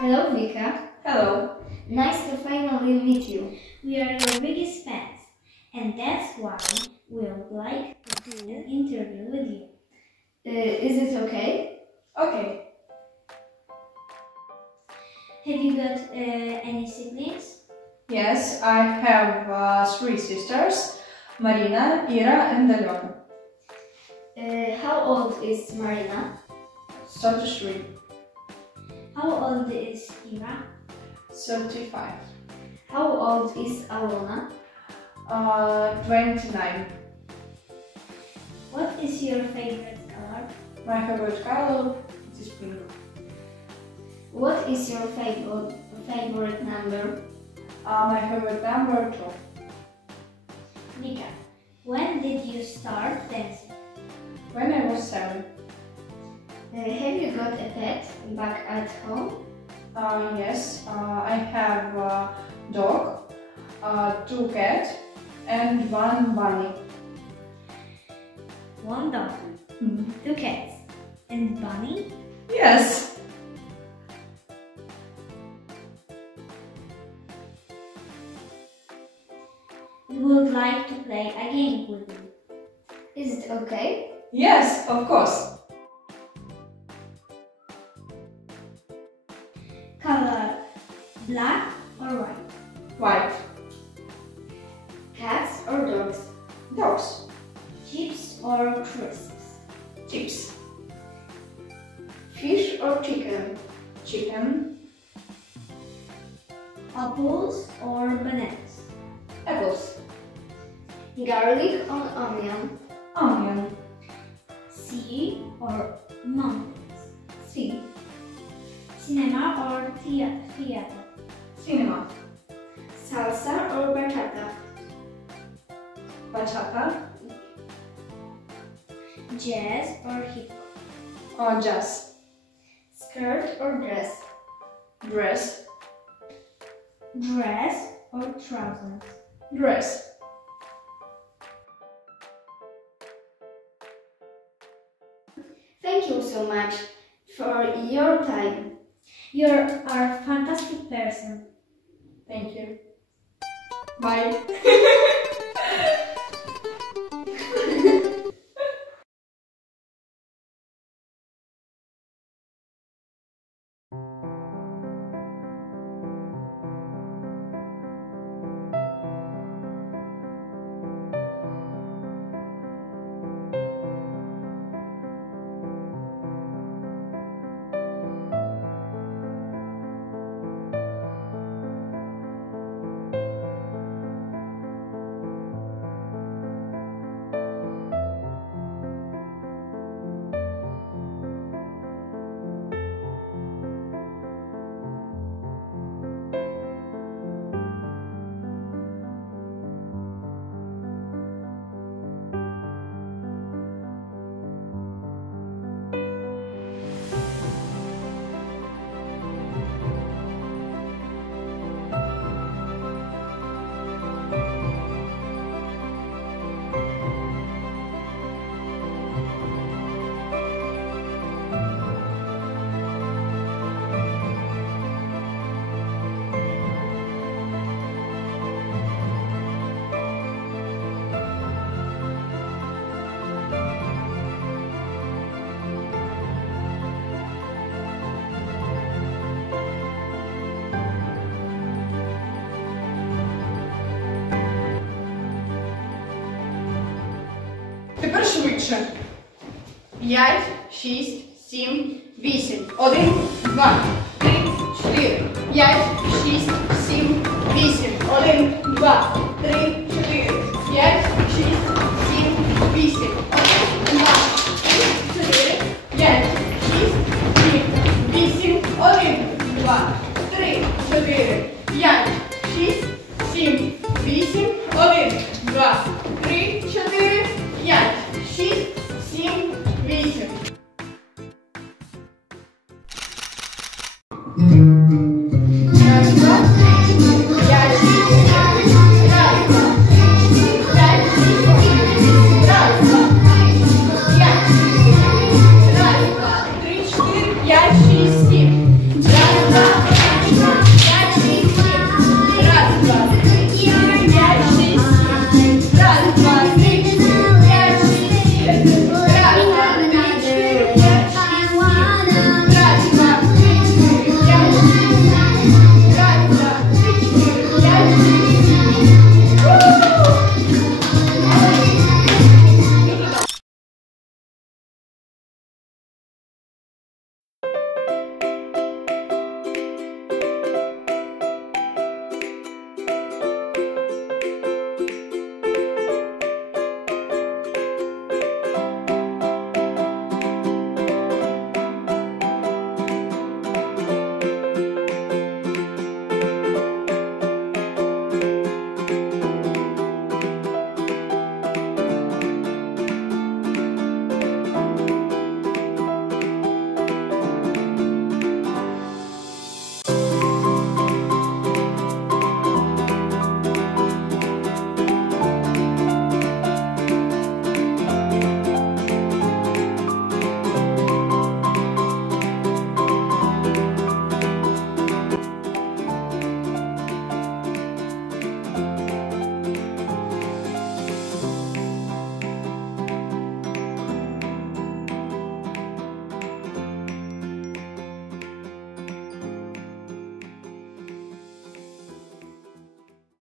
Hello, Vika. Hello. Nice to finally meet you. We are your biggest fans, and that's why we would like to do an interview with you. Is it okay? Okay. Have you got any siblings? Yes, I have 3 sisters, Marina, Ira and Alena. How old is Marina? 33. How old is Ira? 35. How old is Alona? 29. What is your favorite color? My favorite color is pink. What is your favorite number? My favorite number 2. Vika, when did you start dancing? When I was 7. Have you got a pet back at home? Yes, I have a dog, 2 cats and 1 bunny. 1 dog, 2 cats, and bunny? Yes. We would like to play a game with you. Is it okay? Yes, of course. Color, black or white? White. Cats or dogs? Dogs. Chips or crisps? Chips. Fish or chicken? Chicken. Apples or bananas? Apples. Garlic or onion? Onion. Sea or mountains? Sea. Cinema or theater? Cinema. Salsa or bachata? Bachata. Jazz or hip hop? Or jazz. Skirt or dress? Dress. Dress or trousers? Dress. Thank you so much for your time. You're a fantastic person. Thank you. Bye. Тепер швидше. 5, 6, 7, 8. 1, 2, 3, 4. 5, 6, 7, 8. 1, 2, 3, 4. 5, 6, 7, 8. 1, 2, 3, 4. 5, 6, 7, 8. 1, 2, 3, 4. 5, 6, 7, 8. 1, 2, 3, 4. 5, 6, 7, 8.